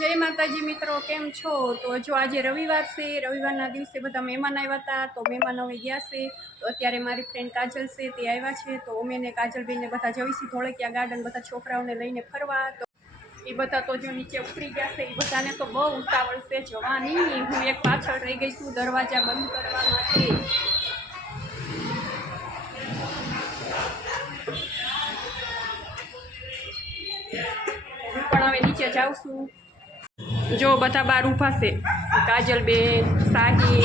જય માતાજી મિત્રો, કેમ છો? તો જો આજે રવિવાર છે, રવિવારના દિવસે બધા મહેમાન આવ્યા હતા, તો મહેમાન હવે ગયા છે. તો અત્યારે મારી ફ્રેન્ડ કાજલ છે, તે આવ્યા છે. તો અમે ને કાજલબેનને બધા જવીશી ધોળકિયા ગાર્ડન બધા છોકરાઓને લઈને ફરવા. તો એ બધા તો જો નીચે ઉતરી ગયા છે, એ બધાને તો બહુ ઉતાવળ છે જવાની. હું એક પાછળ રહી ગઈ છું દરવાજા બંધ કરવા માટે. હું પણ હવે નીચે જાઉં છું. જો બધા બાર ઊભા છે. કાજલબેન સાહિલ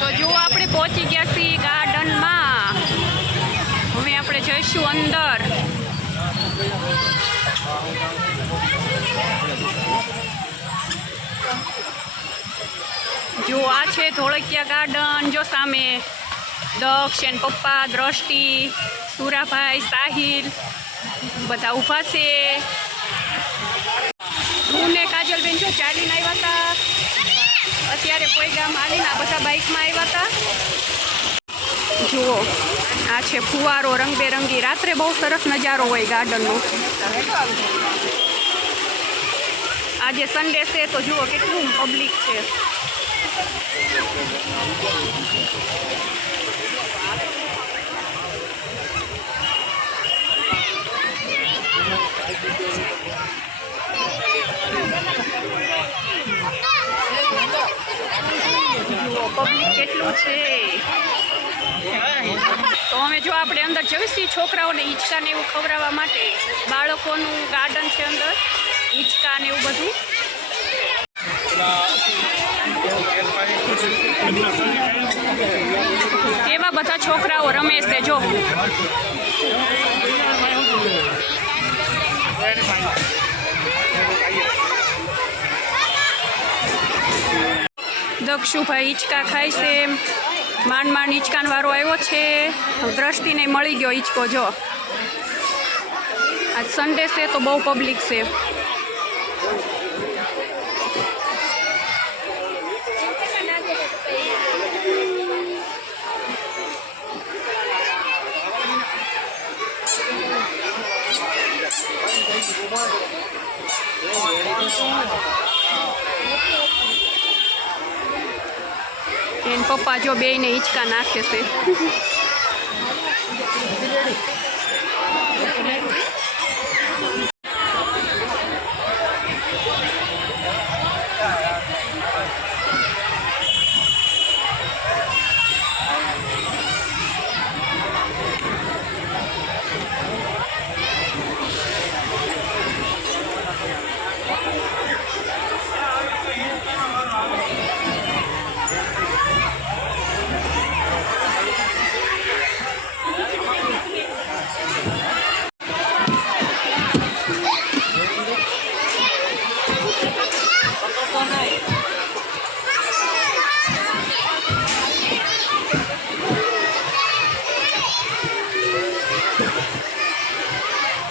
તો જો આપણે પહોંચી ગયા છીએ ગાર્ડનમાં. હવે આપણે જઈશું અંદર. જો આ છે ધોળકિયા ગાર્ડન, જો સામે દક્ષ એન પપ્પા, દ્રષ્ટિ, સુરાભાઈ, સાહિલ, બધા ઊભા છે. હું ને કાજલબેન જો ચાલીને આવ્યા હતા. અત્યારે કોઈ ગામ હાલીને બધા બાઇકમાં આવ્યા હતા. જુઓ, આ છે ફુવારો, રંગબેરંગી, રાત્રે બહુ સરસ નજારો હોય ગાર્ડનનો. આજે સન્ડે છે તો જુઓ કેટલું પબ્લિક છે. પબ્લિક કેટલું છે? તો અમે જો આપણે અંદર જઈશી છોકરાઓને હિંચકા ને એવું ખવડાવવા માટે. બાળકોનું ગાર્ડન છે અંદર હિંચકા ને એવું બધું. કેવા બધા છોકરાઓ રમે છે, જો. દક્ષુભાઈ હિંચકા ખાય છે. માંડ માંડ હિંચકાન વાળો આવ્યો છે. દ્રષ્ટિને મળી ગયો હિંચકો, જો. આજ સન્ડે છે તો બહુ પબ્લિક છે. એન પપ્પા જો બેયને હિંચકા નાખે છે.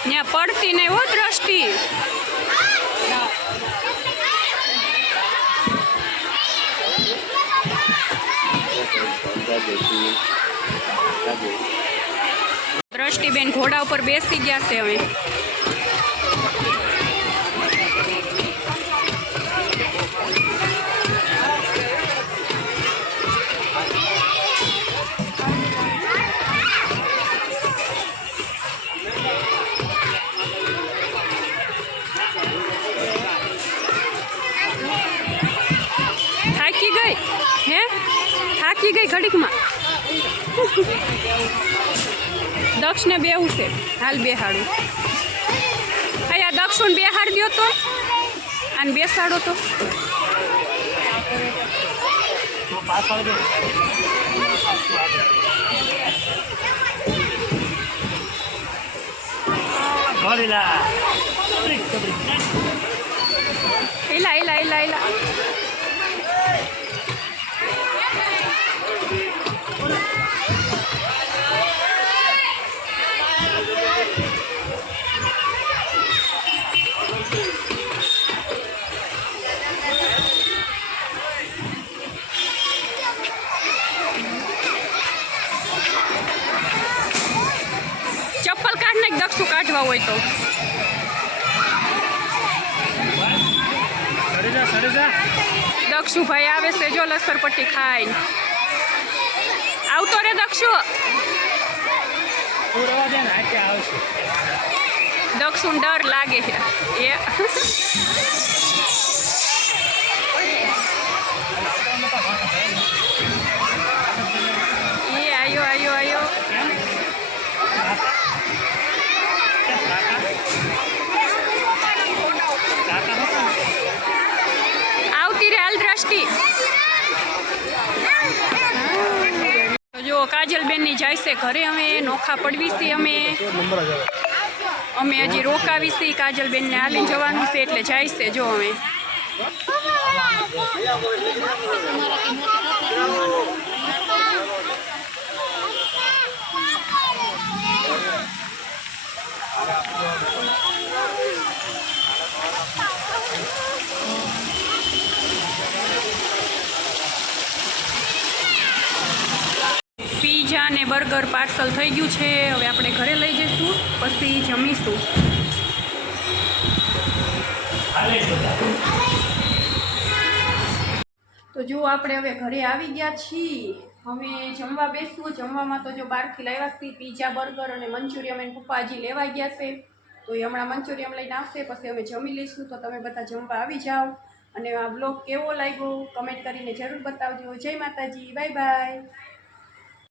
ત્યાં પડતી નહીં હો દ્રષ્ટિ. દ્રષ્ટિબેન ઘોડા ઉપર બેસી ગયા છે હવે. થાકી ગઈ ઘડીકમાં. દક્ષને બેવું છે. હાલ બેહાડું. અહીંયા દક્ષુને બેહાડ દ્યો તો. અને બેસાડો તો. એલા એલા એલા એલા. ને દક્ષુ કાઢવા હોય તો. દક્ષુભાઈ આવે છે જો લસર પટ્ટી ખાઈને. આવતો રે દક્ષુ. દક્ષુ ડર લાગે છે. એ આયો આયો આયો આવતી રે હાલ દ્રષ્ટિ તો જો કાજલબેનની જાય છે ઘરે અમે નોખા પડવી છે અમે અમે હજી રોકાવી છે કાજલબેનને હાલીને જવાનું છે એટલે જાય છે જો અમે. બર્ગર પાર્સલ થઈ ગયું છે. હવે આપણે ઘરે લઈ જઈશું, પછી જમીશું. તો જો આપણે હવે ઘરે આવી ગયા છીએ. હવે જમવા બેસવું, જમવામાં તો જો બહારથી લાવ્યા છીએ પીઝા બર્ગર અને મંચુરિયમ એને પપ્પાજી લેવા ગયા છે. તો એ હમણાં મંચુરિયમ લઈને આવશે, પછી અમે જમી લઈશું. તો તમે બધા જમવા આવી જાઓ. અને આ બ્લોગ કેવો લાગ્યો કમેન્ટ કરીને જરૂર બતાવજો. જય માતાજી બાય બાય